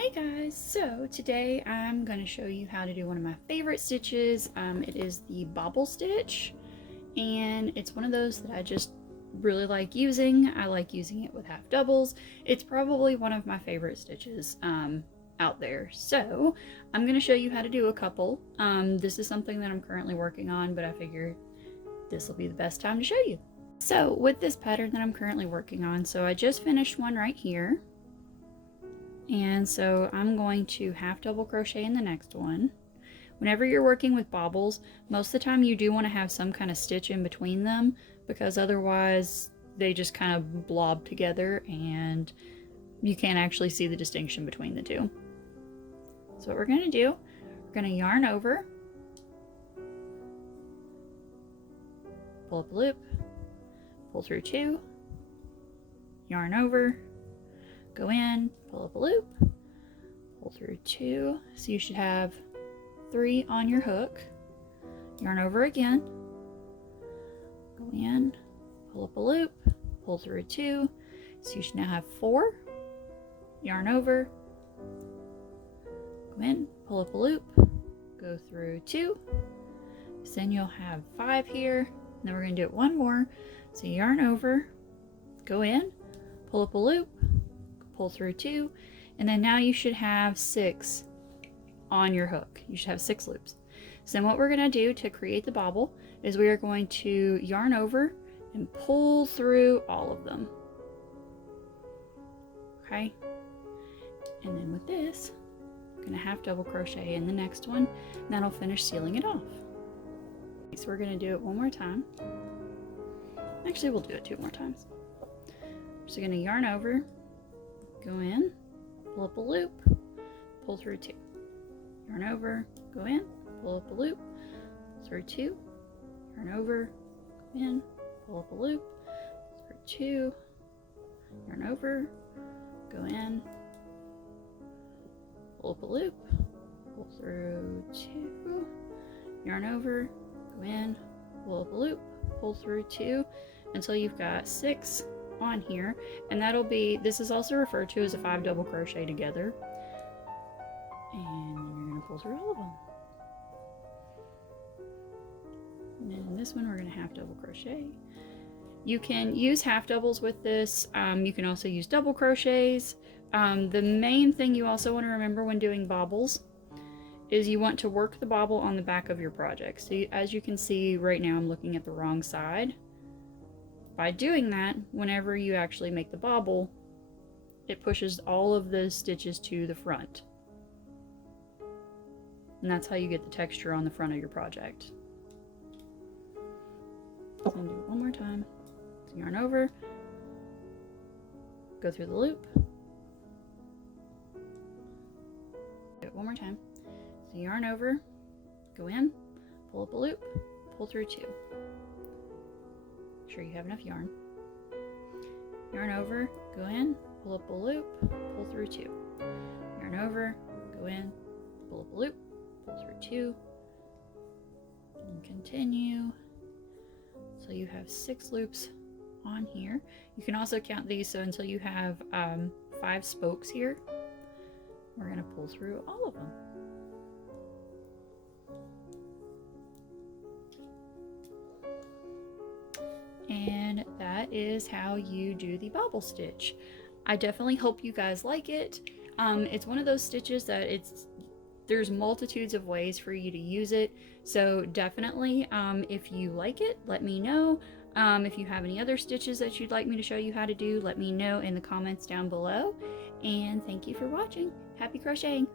Hey guys, so today I'm going to show you how to do one of my favorite stitches. It is the Bobble stitch, and it's one of those that I just really like using. I like using it with half doubles. It's probably one of my favorite stitches out there. So I'm going to show you how to do a couple. This is something that I'm currently working on, but I figured this will be the best time to show you. So with this pattern that I'm currently working on, so I just finished one right here. And so I'm going to half double crochet in the next one. Whenever you're working with bobbles, most of the time you do want to have some kind of stitch in between them, because otherwise they just kind of blob together and you can't actually see the distinction between the two. So what we're going to do, we're going to yarn over, pull up a loop, pull through two, yarn over, go in, pull up a loop, pull through two, so you should have 3 on your hook, yarn over again, go in, pull up a loop, pull through two, so you should now have 4, yarn over, go in, pull up a loop, go through 2, so then you'll have 5 here, and then we're going to do it one more, so yarn over, go in, pull up a loop, pull through 2, and then now you should have 6 on your hook. You should have 6 loops. So then what we're going to do to create the bobble is we are going to yarn over and pull through all of them. Okay? And then with this, I'm going to half double crochet in the next one, and that'll finish sealing it off. So we're going to do it one more time. Actually, we'll do it 2 more times. So going to yarn over, go in, pull up a loop, pull through 2, yarn over, go in, pull up a loop, through 2, yarn over, go in, pull up a loop, through 2, yarn over, go in, pull up a loop, pull through 2, yarn over, go in, pull up a loop, pull through 2, until you've got 6 on here, and that'll be, this is also referred to as a 5 double crochet together, and you're going to pull through all of them. And then in this one we're going to half double crochet. You can use half doubles with this, you can also use double crochets. The main thing you also want to remember when doing bobbles is you want to work the bobble on the back of your project. So as you can see right now, I'm looking at the wrong side. By doing that, whenever you actually make the bobble, it pushes all of the stitches to the front. And that's how you get the texture on the front of your project. So I'm going to do it one more time. So yarn over, go through the loop. Do it one more time. So yarn over, go in, pull up a loop, pull through 2. Make sure you have enough yarn. Yarn over, go in, pull up a loop, pull through 2. Yarn over, go in, pull up a loop, pull through 2, and continue. So you have 6 loops on here. You can also count these, so until you have 5 spokes here, we're going to pull through all of them. And that is how you do the bobble stitch. I definitely hope you guys like it. It's one of those stitches that there's multitudes of ways for you to use it. So definitely, if you like it, let me know. If you have any other stitches that you'd like me to show you how to do, let me know in the comments down below. And thank you for watching. Happy crocheting!